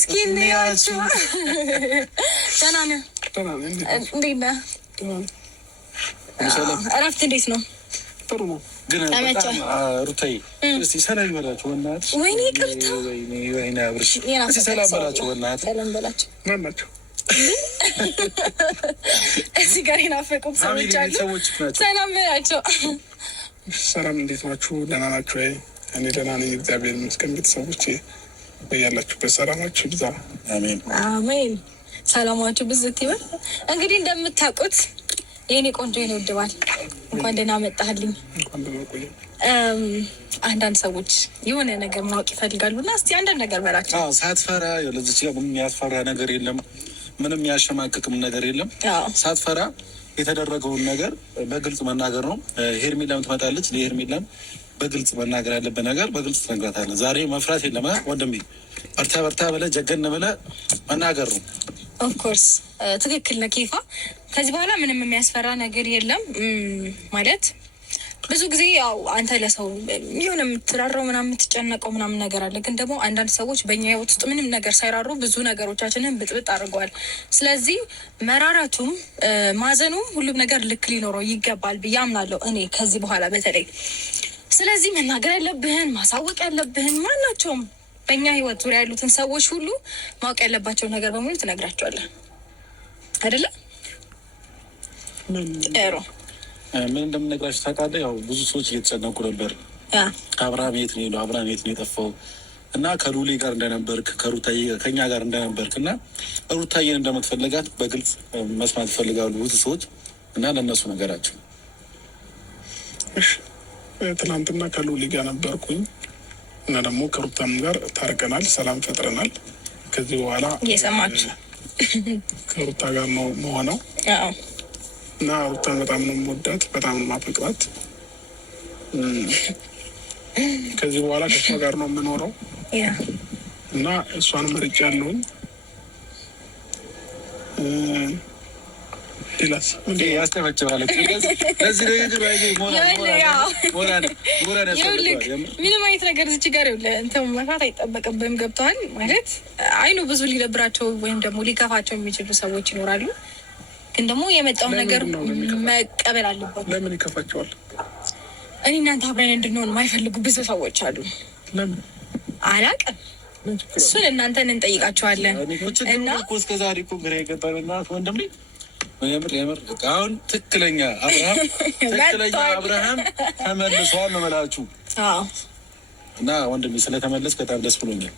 እስኪ እንያችሁ ተናነ እንዴት ነህ? እረፍት እንዴት ነው? ጥሩ ነው። ግን በጣም ሩታዬ እስቲ ሰላም በላቸው በእናትሽ። ወይኔ ይቅርታ። ወይኔ አብርሽ እስቲ ሰላም በላቸው በእናትሽ። ሰላም በላቸው። ማን ናቸው? እዚህ ጋር የናፈቁት ሰዎች አሉ። ሰላም በላቸው። ሰላም እንዴት ናችሁ? ደህና ናችሁ ወይ? እኔ ደህና ነኝ እግዚአብሔር ይመስገን። ቤተሰቦቼ በያላችሁበት ሰላማችሁ ይብዛ። አሜን አሜን። ሰላማችሁ ብዝት ይበል። እንግዲህ እንደምታውቁት የኔ ቆንጆ የኔ ውድባል እንኳን ደህና መጣህልኝ። እንኳን ደህና ቆየ። አንዳንድ ሰዎች የሆነ ነገር ማወቅ ይፈልጋሉ እና እስቲ አንዳንድ ነገር በላቸው። ሳትፈራ ለዚች ጋር ምንም ያስፈራ ነገር የለም፣ ምንም ያሸማቅቅም ነገር የለም። ሳትፈራ የተደረገውን ነገር በግልጽ መናገር ነው። ሄርሜላም ትመጣለች። ለሄርሜላም በግልጽ መናገር ያለብህ ነገር በግልጽ ትነግራታለህ። ዛሬ መፍራት የለም ወንድሜ። በርታ በርታ ብለህ ጀገን ብለህ መናገር ነው። ኦፍኮርስ ትክክል ነህ ኬፋ። ከዚህ በኋላ ምንም የሚያስፈራ ነገር የለም። ማለት ብዙ ጊዜ ያው አንተ ለሰው የሆነ የምትራራው ምናምን የምትጨነቀው ምናምን ነገር አለ። ግን ደግሞ አንዳንድ ሰዎች በእኛ ህይወት ውስጥ ምንም ነገር ሳይራሩ ብዙ ነገሮቻችንን ብጥብጥ አድርገዋል። ስለዚህ መራራቱም ማዘኑም ሁሉም ነገር ልክ ሊኖረው ይገባል ብዬ አምናለሁ እኔ ከዚህ በኋላ በተለይ። ስለዚህ መናገር ያለብህን ማሳወቅ ያለብህን ማናቸውም በእኛ ህይወት ዙሪያ ያሉትን ሰዎች ሁሉ ማወቅ ያለባቸው ነገር በሙሉ ትነግራቸዋለህ አይደለ? ጥሩ። ምን እንደምነግራችሁ ታውቃለህ? ያው ብዙ ሰዎች እየተጨነቁ ነበር። አብርሃም የት ነው የሄደው? አብርሃም የት ነው የጠፋው? እና ከሉሌ ጋር እንደነበርክ ከሩታዬ ከኛ ጋር እንደነበርክ እና ሩታዬን እንደምትፈልጋት በግልጽ መስማት ይፈልጋሉ ብዙ ሰዎች እና ለእነሱ ነገራቸው። ትናንትና ከሉሌ ጋር ነበርኩኝ እና ደግሞ ከሩታም ጋር ታርቀናል፣ ሰላም ፈጥረናል። ከዚህ በኋላ እየሰማችሁ ከሩታ ጋር ነው መሆነው እና ሩታን በጣም ነው የምወዳት፣ በጣም ነው የማፈቅራት። ከዚህ በኋላ ከሷ ጋር ነው የምኖረው እና እሷን መርጬ ያለሁኝ። ሌላስ ያስተመጭባለ ምንም አይነት ነገር እዚች ጋር እንትን መፍራት አይጠበቅብህም። ገብተዋል ማለት አይኑ ብዙ ሊደብራቸው ወይም ደግሞ ሊከፋቸው የሚችሉ ሰዎች ይኖራሉ። ግን ደግሞ የመጣውን ነገር መቀበል አለበት። ለምን ይከፋቸዋል? እኔ እናንተ አብረን እንድንሆን የማይፈልጉ ብዙ ሰዎች አሉ። አላውቅም፣ እሱን እናንተን እንጠይቃቸዋለን። እና እስከዛሬ እኮ ግራ የገባኝ ወንድም የምር አሁን ትክክለኛ አብርሃም ተመልሷል ነው የምላችሁ። እና ወንድሜ ስለተመለስ በጣም ደስ ብሎኛል።